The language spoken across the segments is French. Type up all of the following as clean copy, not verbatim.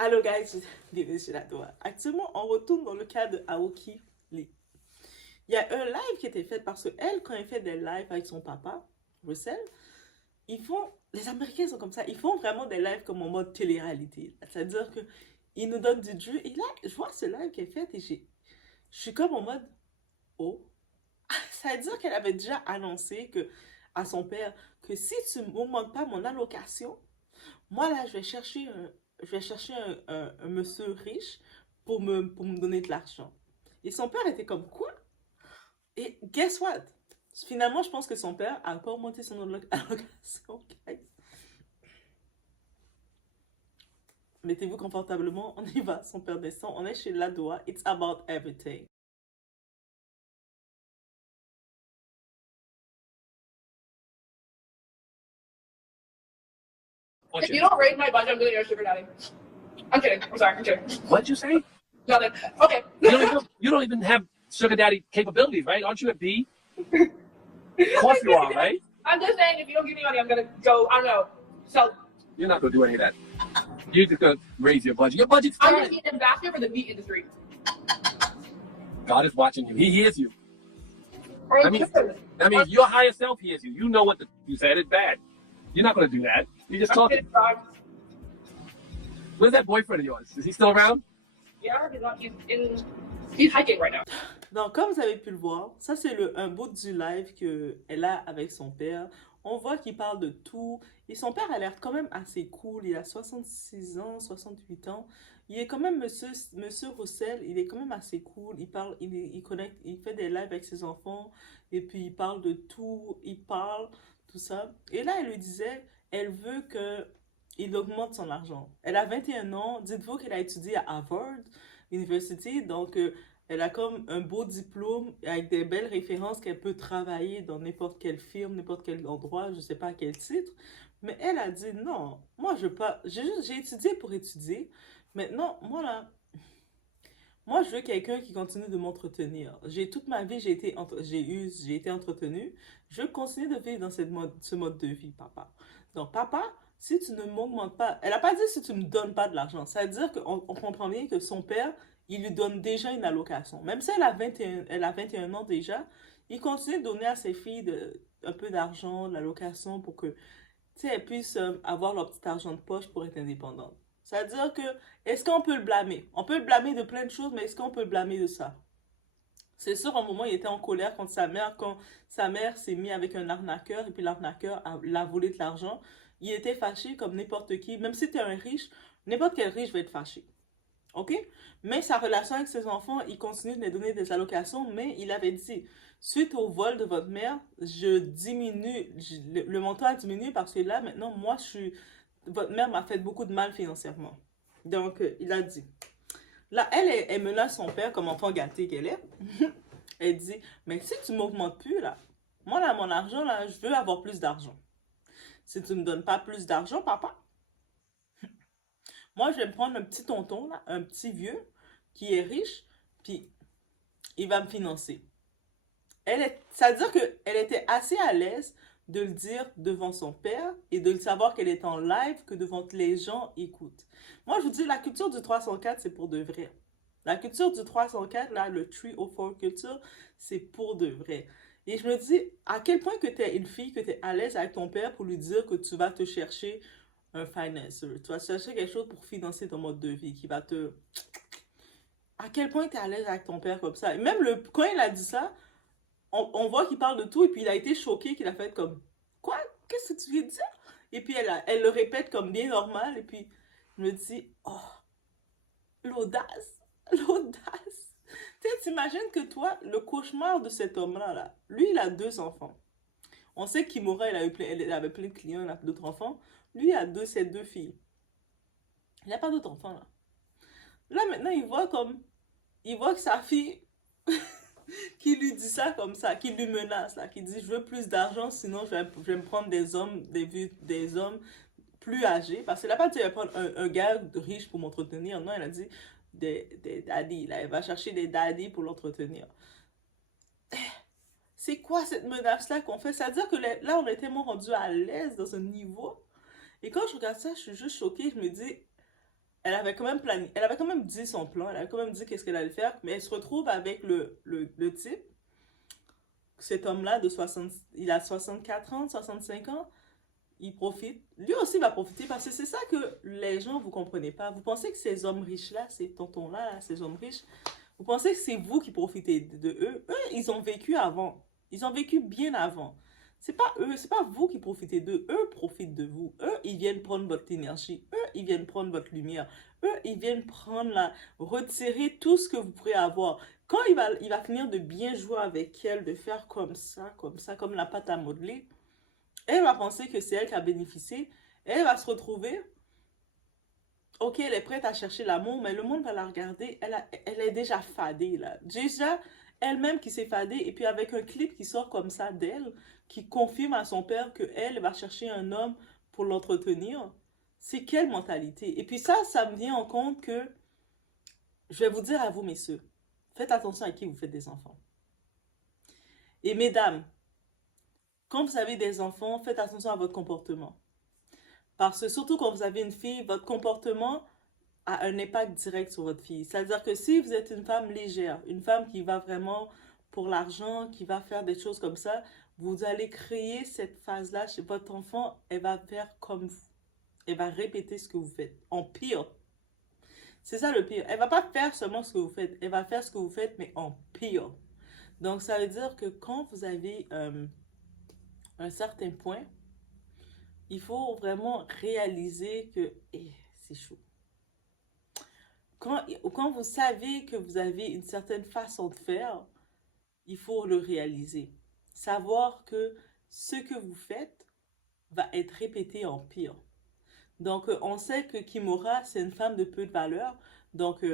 Hello guys, bienvenue sur la Doha. Actuellement, on retourne dans le cas de Aoki Lee. Il y a un live qui a été fait parce que elle, quand elle fait des lives avec son papa, Russell, les Américains sont comme ça, ils font vraiment des lives comme en mode télé-réalité. C'est-à-dire que ils nous donnent du jeu. Et là, je vois ce live qu'elle fait et je suis comme en mode, oh, ça veut dire qu'elle avait déjà annoncé à son père que si tu ne m'augmentes pas mon allocation, moi, là, je vais chercher un monsieur riche pour me donner de l'argent. Et son père était comme, quoi? Et guess what? Finalement, je pense que son père a pas augmenté son allocation, guys. Mettez-vous confortablement, on y va. Son père descend, on est chez Ladoa. It's about everything. If you don't raise my budget, I'm doing your sugar daddy. I'm kidding. I'm sorry. I'm kidding. What'd you say? Nothing. Okay. You don't even have sugar daddy capabilities, right? Aren't you a B? Of course you are, right? I'm just saying, if you don't give me money, I'm gonna go. I don't know. So You're not gonna do any of that. You're just gonna raise your budget. Your budget's I'm fine. gonna be an ambassador for the meat industry. God is watching you. He hears you. I mean- I mean, your higher self hears you. You know what you said is bad. You're not gonna do that. You're just talking. Where's that boyfriend of yours? Is he still around? Yeah, he's not. He's hiking right now. Donc, comme vous avez pu le voir, ça c'est un bout du live qu'elle a avec son père. On voit qu'il parle de tout. Et son père a l'air quand même assez cool. Il a 66 ans, 68 ans. Il est quand même monsieur Roussel. Il est quand même assez cool. Il parle, il connecte, il fait des lives avec ses enfants. Et puis il parle de tout. Il parle, tout ça. Et là, elle lui disait, elle veut qu'il augmente son argent. Elle a 21 ans. Dites-vous qu'elle a étudié à Harvard University. Donc, elle a comme un beau diplôme avec des belles références qu'elle peut travailler dans n'importe quelle firme, n'importe quel endroit, je sais pas à quel titre. Mais elle a dit non, moi je veux pas, j'ai étudié pour étudier. Maintenant, moi là, moi je veux quelqu'un qui continue de m'entretenir. Toute ma vie, j'ai été entretenue. Je veux continuer de vivre dans ce mode de vie, papa. Donc, papa, si tu ne m'augmentes pas, elle a pas dit si tu me donnes pas de l'argent. Ça veut dire qu'on comprend bien que son père, il lui donne déjà une allocation. Même si elle a 21 ans déjà, il continue de donner à ses filles un peu d'argent, de l'allocation pour que, tu sais, elles puissent avoir leur petit argent de poche pour être indépendantes. Ça veut dire que, est-ce qu'on peut le blâmer? On peut le blâmer de plein de choses, mais est-ce qu'on peut le blâmer de ça? C'est sûr, à un moment, il était en colère contre sa mère, quand sa mère s'est mise avec un arnaqueur, et puis l'arnaqueur l'a volé de l'argent. Il était fâché comme n'importe qui. Même si tu es un riche, n'importe quel riche va être fâché. OK? Mais sa relation avec ses enfants, il continue de les donner des allocations, mais il avait dit, suite au vol de votre mère, le montant a diminué parce que là, maintenant, votre mère m'a fait beaucoup de mal financièrement. Donc, il a dit. Là, elle menace son père comme enfant gâté qu'elle est. Elle dit, mais si tu m'augmentes plus, là, moi, là, mon argent, là, je veux avoir plus d'argent. Si tu me donnes pas plus d'argent, papa, moi, je vais me prendre un petit tonton, là, un petit vieux, qui est riche, puis il va me financer. Ça veut dire qu'elle était assez à l'aise de le dire devant son père et de le savoir qu'elle est en live, que devant les gens écoutent. Moi, je vous dis, la culture du 304, c'est pour de vrai. La culture du 304, là, le 304 culture, c'est pour de vrai. Et je me dis, à quel point que tu es une fille, que tu es à l'aise avec ton père pour lui dire que tu vas te chercher un financer. Tu vas chercher quelque chose pour financer ton mode de vie qui va te... À quel point tu es à l'aise avec ton père comme ça. Et même quand il a dit ça, on voit qu'il parle de tout et puis il a été choqué qu'il a fait comme quoi, qu'est-ce que tu viens de dire? Et puis elle le répète comme bien normal et puis je me dis oh, l'audace, l'audace. Tu sais, t'imagines que toi, le cauchemar de cet homme-là, là, lui il a 2 enfants. On sait qu'Imora, elle avait plein de clients, elle a d'autres enfants. Lui il a ses 2 filles. Il n'a pas d'autres enfants là. Là maintenant il voit que sa fille qui lui dit ça comme ça, qui lui menace, là, qui dit je veux plus d'argent, sinon je vais me prendre des hommes plus âgés. Parce qu'elle n'a pas dit elle va prendre un gars riche pour m'entretenir. Non, elle a dit des daddies. Là, elle va chercher des daddies pour l'entretenir. C'est quoi cette menace-là qu'on fait? C'est-à-dire que là, on est tellement rendu à l'aise dans ce niveau. Et quand je regarde ça, je suis juste choquée. Je me dis, elle avait quand même dit son plan, elle avait quand même dit qu'est-ce qu'elle allait faire, mais elle se retrouve avec le type, cet homme-là de 60, il a 64 ans, 65 ans, il profite. Lui aussi va profiter parce que c'est ça que les gens, vous comprenez pas. Vous pensez que ces hommes riches-là, ces tontons-là, là, ces hommes riches, vous pensez que c'est vous qui profitez de eux. Eux, ils ont vécu avant. Ils ont vécu bien avant. C'est pas eux, c'est pas vous qui profitez d'eux. Eux profitent de vous. Eux, ils viennent prendre votre énergie. Eux, ils viennent prendre votre lumière. Eux, ils viennent prendre retirer tout ce que vous pourrez avoir. Quand il va finir de bien jouer avec elle, de faire comme ça, comme la pâte à modeler, elle va penser que c'est elle qui a bénéficié. Elle va se retrouver, ok, elle est prête à chercher l'amour, mais le monde va la regarder. Elle est déjà fadée, là. Déjà, elle-même qui s'est fadée, et puis avec un clip qui sort comme ça d'elle, qui confirme à son père qu'elle va chercher un homme pour l'entretenir. C'est quelle mentalité? Et puis ça me vient en compte que, je vais vous dire à vous, messieurs, faites attention à qui vous faites des enfants. Et mesdames, quand vous avez des enfants, faites attention à votre comportement. Parce que surtout quand vous avez une fille, votre comportement a un impact direct sur votre fille. C'est-à-dire que si vous êtes une femme légère, une femme qui va vraiment pour l'argent, qui va faire des choses comme ça, vous allez créer cette phase-là chez votre enfant, elle va faire comme vous. Elle va répéter ce que vous faites, en pire. C'est ça le pire. Elle va pas faire seulement ce que vous faites, elle va faire ce que vous faites, mais en pire. Donc ça veut dire que quand vous avez un certain point, il faut vraiment réaliser que c'est chaud. Quand vous savez que vous avez une certaine façon de faire, il faut le réaliser. Savoir que ce que vous faites va être répété en pire. Donc, on sait que Kimura, c'est une femme de peu de valeur. Donc,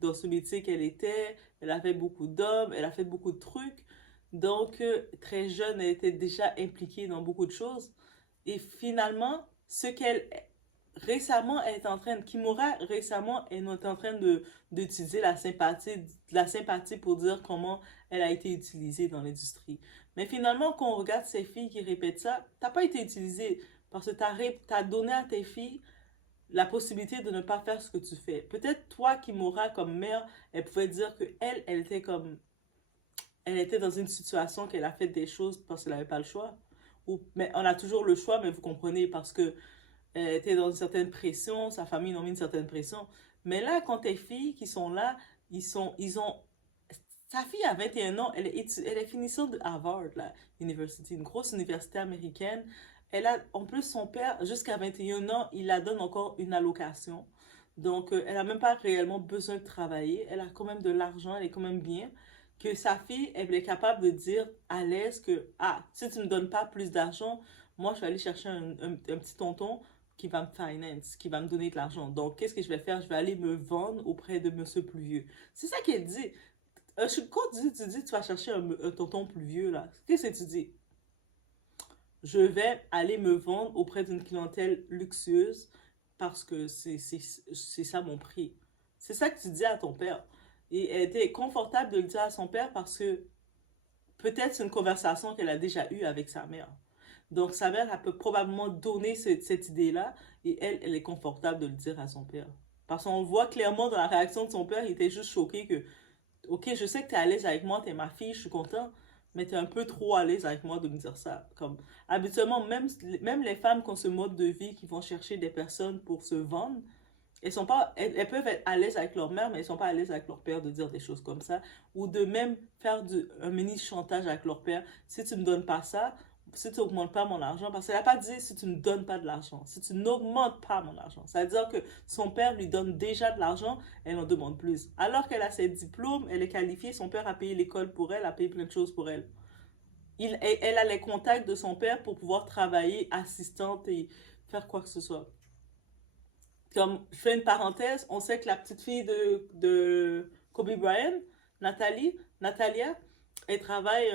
dans ce métier qu'elle était, elle a fait beaucoup d'hommes, elle a fait beaucoup de trucs. Donc, très jeune, elle était déjà impliquée dans beaucoup de choses. Et finalement, ce qu'elle récemment elle est en train Kimura récemment elle est en train d'utiliser la sympathie pour dire comment elle a été utilisée dans l'industrie. Mais finalement, quand on regarde ces filles qui répètent ça, t'as pas été utilisée parce que t'as donné à tes filles la possibilité de ne pas faire ce que tu fais. Peut-être toi, Kimura, comme mère, elle pouvait dire que elle était comme elle était dans une situation qu'elle a fait des choses parce qu'elle n'avait pas le choix. Mais on a toujours le choix, mais vous comprenez, parce que elle était dans une certaine pression, sa famille a mis une certaine pression. Mais là, quand tes filles qui sont là, ils ont... Sa fille a 21 ans, elle est finissante de Harvard, là, University, une grosse université américaine. Elle a, en plus, son père, jusqu'à 21 ans, il la donne encore une allocation. Donc, elle n'a même pas réellement besoin de travailler. Elle a quand même de l'argent, elle est quand même bien. Que sa fille, elle est capable de dire à l'aise que, ah, si tu ne me donnes pas plus d'argent, moi, je vais aller chercher un petit tonton qui va me finance, qui va me donner de l'argent. Donc, qu'est-ce que je vais faire? Je vais aller me vendre auprès de monsieur plus vieux. C'est ça qu'elle dit. Quand tu dis que tu vas chercher un tonton plus vieux, là, qu'est-ce que tu dis? Je vais aller me vendre auprès d'une clientèle luxueuse parce que c'est ça mon prix. C'est ça que tu dis à ton père. Et elle était confortable de le dire à son père parce que peut-être c'est une conversation qu'elle a déjà eue avec sa mère. Donc sa mère, elle peut probablement donner cette idée-là et elle est confortable de le dire à son père. Parce qu'on voit clairement dans la réaction de son père, il était juste choqué que, ok, je sais que tu es à l'aise avec moi, tu es ma fille, je suis content, mais tu es un peu trop à l'aise avec moi de me dire ça. Comme, habituellement, même les femmes qui ont ce mode de vie, qui vont chercher des personnes pour se vendre, elles peuvent être à l'aise avec leur mère, mais elles sont pas à l'aise avec leur père de dire des choses comme ça, ou de même faire un mini chantage avec leur père. Si tu me donnes pas ça, si tu n'augmentes pas mon argent, parce qu'elle n'a pas dit si tu ne me donnes pas de l'argent, si tu n'augmentes pas mon argent. Ça veut dire que son père lui donne déjà de l'argent, elle en demande plus. Alors qu'elle a ses diplômes, elle est qualifiée, son père a payé l'école pour elle, a payé plein de choses pour elle. Elle a les contacts de son père pour pouvoir travailler assistante et faire quoi que ce soit. Comme, je fais une parenthèse, on sait que la petite fille de Kobe Bryant, Natalia, elle travaille,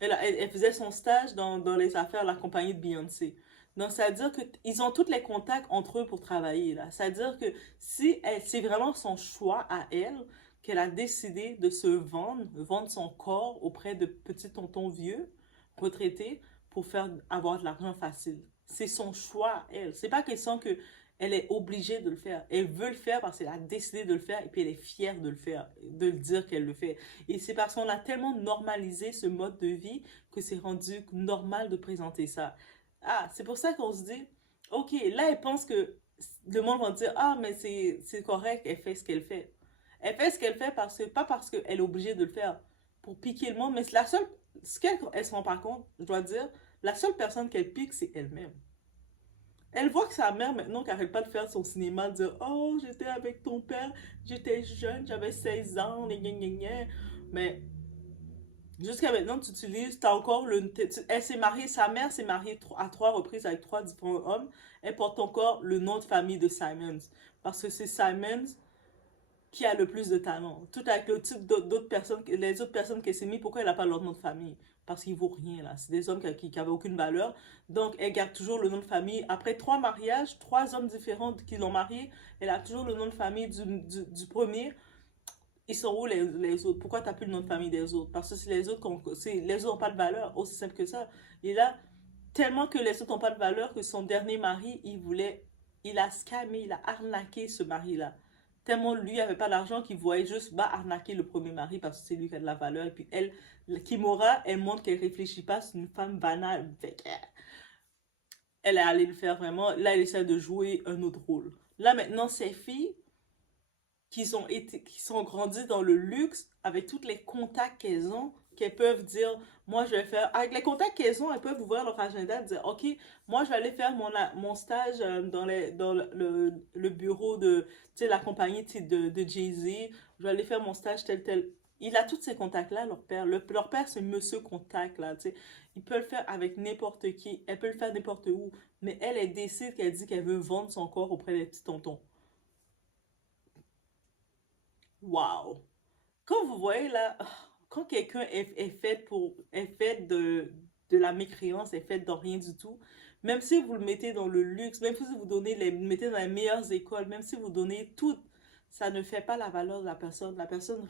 elle faisait son stage dans les affaires de la compagnie de Beyoncé. Donc, ça veut dire qu'ils ont tous les contacts entre eux pour travailler, là. Ça veut dire que si c'est vraiment son choix à elle, qu'elle a décidé de se vendre son corps auprès de petits tontons vieux, retraités, pour avoir de l'argent facile. C'est son choix, elle. C'est pas question que Elle est obligée de le faire. Elle veut le faire parce qu'elle a décidé de le faire et puis elle est fière de le faire, de le dire qu'elle le fait. Et c'est parce qu'on a tellement normalisé ce mode de vie que c'est rendu normal de présenter ça. Ah, c'est pour ça qu'on se dit, ok, là, elle pense que le monde va dire, ah, mais c'est correct, elle fait ce qu'elle fait. Elle fait ce qu'elle fait pas parce qu'elle est obligée de le faire pour piquer le monde, mais c'est la seule, ce qu'elle elle se rend pas compte, je dois dire, la seule personne qu'elle pique, c'est elle-même. Elle voit que sa mère, maintenant, qui n'arrête pas de faire son cinéma, dire oh, j'étais avec ton père, j'étais jeune, j'avais 16 ans, gna gna gna. Mais jusqu'à maintenant, tu utilises, t'as encore le. Elle s'est mariée, sa mère s'est mariée à 3 reprises avec 3 différents hommes. Elle porte encore le nom de famille de Simons. Parce que c'est Simons qui a le plus de talent. Tout avec le type d'autres personnes, les autres personnes qu'elle s'est mis, pourquoi elle n'a pas leur nom de famille? Parce qu'il vaut rien, là. C'est des hommes qui avaient aucune valeur. Donc, elle garde toujours le nom de famille. Après 3 mariages, 3 hommes différents qui l'ont mariée, elle a toujours le nom de famille du premier. Ils sont où les autres? Pourquoi t'as plus le nom de famille des autres? Parce que c'est les autres les autres n'ont pas de valeur. Aussi simple que ça. Et là, tellement que les autres n'ont pas de valeur que son dernier mari, il a scamé, il a arnaqué ce mari-là. Tellement lui avait pas d'argent qu'il voyait juste arnaquer le premier mari parce que c'est lui qui a de la valeur. Et puis elle, Kimora, elle montre qu'elle réfléchit pas, c'est une femme banale. Elle est allée le faire vraiment. Là, elle essaie de jouer un autre rôle. Là, maintenant, ces filles qui sont grandies dans le luxe, avec tous les contacts qu'elles ont, qu'elles peuvent dire, moi je vais faire, avec les contacts qu'elles ont, elles peuvent ouvrir leur agenda et dire, ok, moi je vais aller faire mon stage dans le bureau de, tu sais, la compagnie de Jay-Z, je vais aller faire mon stage tel. Il a tous ces contacts-là, leur père. Leur père, c'est Monsieur Contact, là, tu sais. Il peut le faire avec n'importe qui. Elle peut le faire n'importe où. Mais elle décide qu'elle dit qu'elle veut vendre son corps auprès des petits tontons. Wow! Quand vous voyez là, quand quelqu'un est fait de la mécréance, est fait de rien du tout, même si vous le mettez dans le luxe, même si vous mettez dans les meilleures écoles, même si vous donnez tout, ça ne fait pas la valeur de la personne. La personne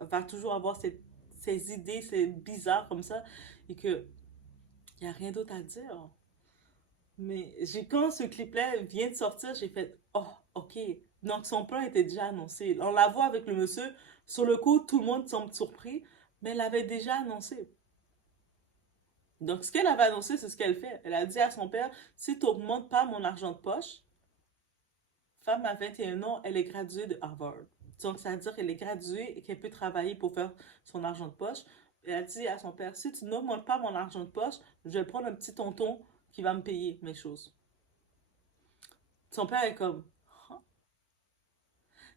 va toujours avoir ces idées, c'est bizarre comme ça, et que il n'y a rien d'autre à dire. Mais quand ce clip-là vient de sortir, j'ai fait, oh, ok. Donc son plan était déjà annoncé. On la voit avec le monsieur. Sur le coup, tout le monde semble surpris, mais elle l'avait déjà annoncé. Donc ce qu'elle avait annoncé, c'est ce qu'elle fait. Elle a dit à son père, si tu n'augmentes pas mon argent de poche, femme à 21 ans, elle est graduée de Harvard. Donc ça veut dire qu'elle est graduée et qu'elle peut travailler pour faire son argent de poche. Elle a dit à son père, si tu n'augmentes pas mon argent de poche, je vais prendre un petit tonton qui va me payer mes choses. Son père est comme, huh?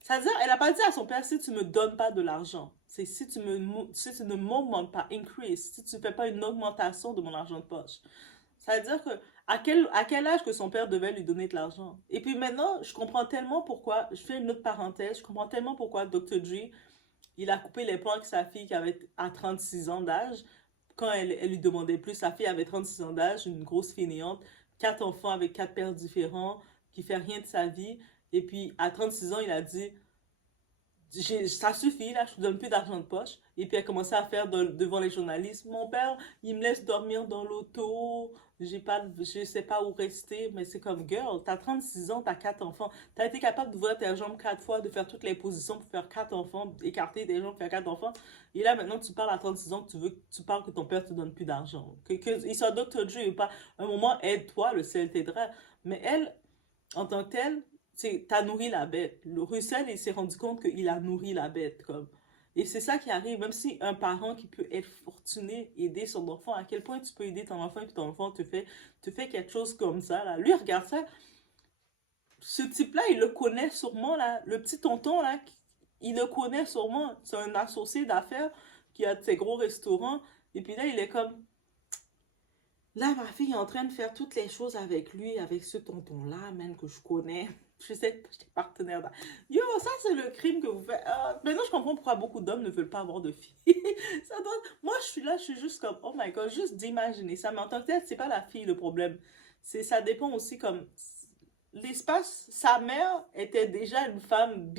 C'est-à-dire, elle n'a pas dit à son père, si tu me donnes pas de l'argent, c'est si tu ne m'augmentes pas, increase, si tu ne fais pas une augmentation de mon argent de poche. C'est-à-dire que, à quel âge que son père devait lui donner de l'argent? Et puis maintenant, je comprends tellement pourquoi, je fais une autre parenthèse, je comprends tellement pourquoi Dr. Dre, il a coupé les ponts avec sa fille qui avait à 36 ans d'âge. Quand elle lui demandait plus, sa fille avait 36 ans d'âge, une grosse fainéante, 4 enfants avec 4 pères différents, qui fait rien de sa vie. Et puis, à 36 ans, il a dit, ça suffit, là, je te donne plus d'argent de poche. Et puis, elle a commencé à faire devant les journalistes, mon père, il me laisse dormir dans l'auto, je sais pas où rester, mais c'est comme, girl, t'as 36 ans, t'as 4 enfants, t'as été capable d'ouvrir tes jambes 4 fois, de faire toutes les positions pour faire 4 enfants, écarter tes jambes pour faire 4 enfants. Et là, maintenant, tu parles à 36 ans que tu parles que ton père te donne plus d'argent. Il soit Dr. Dre ou pas, à un moment, aide-toi, le ciel t'aidera. Mais elle, en tant que telle, t'as nourri la bête. Le Russell, il s'est rendu compte qu'il a nourri la bête, comme. Et c'est ça qui arrive, même si un parent qui peut être fortuné, aider son enfant, à quel point tu peux aider ton enfant et puis ton enfant te fait quelque chose comme ça, là. Lui, regarde ça. Ce type-là, il le connaît sûrement, là. Le petit tonton, là, il le connaît sûrement. C'est un associé d'affaires qui a de ses gros restaurants. Et puis là, il est comme, là, ma fille est en train de faire toutes les choses avec lui, avec ce tonton-là, même que je connais. Je sais, j'étais partenaire. Yo, ça, c'est le crime que vous faites. Maintenant, je comprends pourquoi beaucoup d'hommes ne veulent pas avoir de filles. Moi, je suis là, je suis juste comme, oh my god, juste d'imaginer ça. Mais en tant que tel, c'est pas la fille le problème. Ça dépend aussi comme. L'espace, sa mère était déjà une femme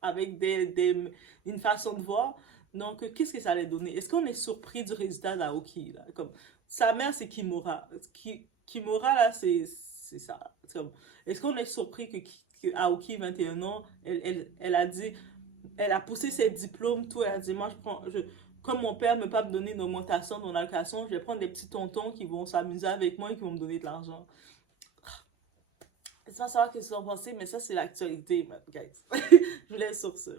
avec une façon de voir. Donc, qu'est-ce que ça allait donner? Est-ce qu'on est surpris du résultat d'Aoki, là? Comme, sa mère, c'est Kimura. Kimura, là, c'est ça. c'est comme, est-ce qu'on est surpris que Aoki, 21 ans, elle a dit, elle a poussé ses diplômes, tout, elle a dit, moi, comme mon père ne peut pas me donner une augmentation dans l'allocation, je vais prendre des petits tontons qui vont s'amuser avec moi et qui vont me donner de l'argent. C'est pas savoir ce que vous en pensez, mais ça, c'est l'actualité, guys. Je vous laisse sur ça.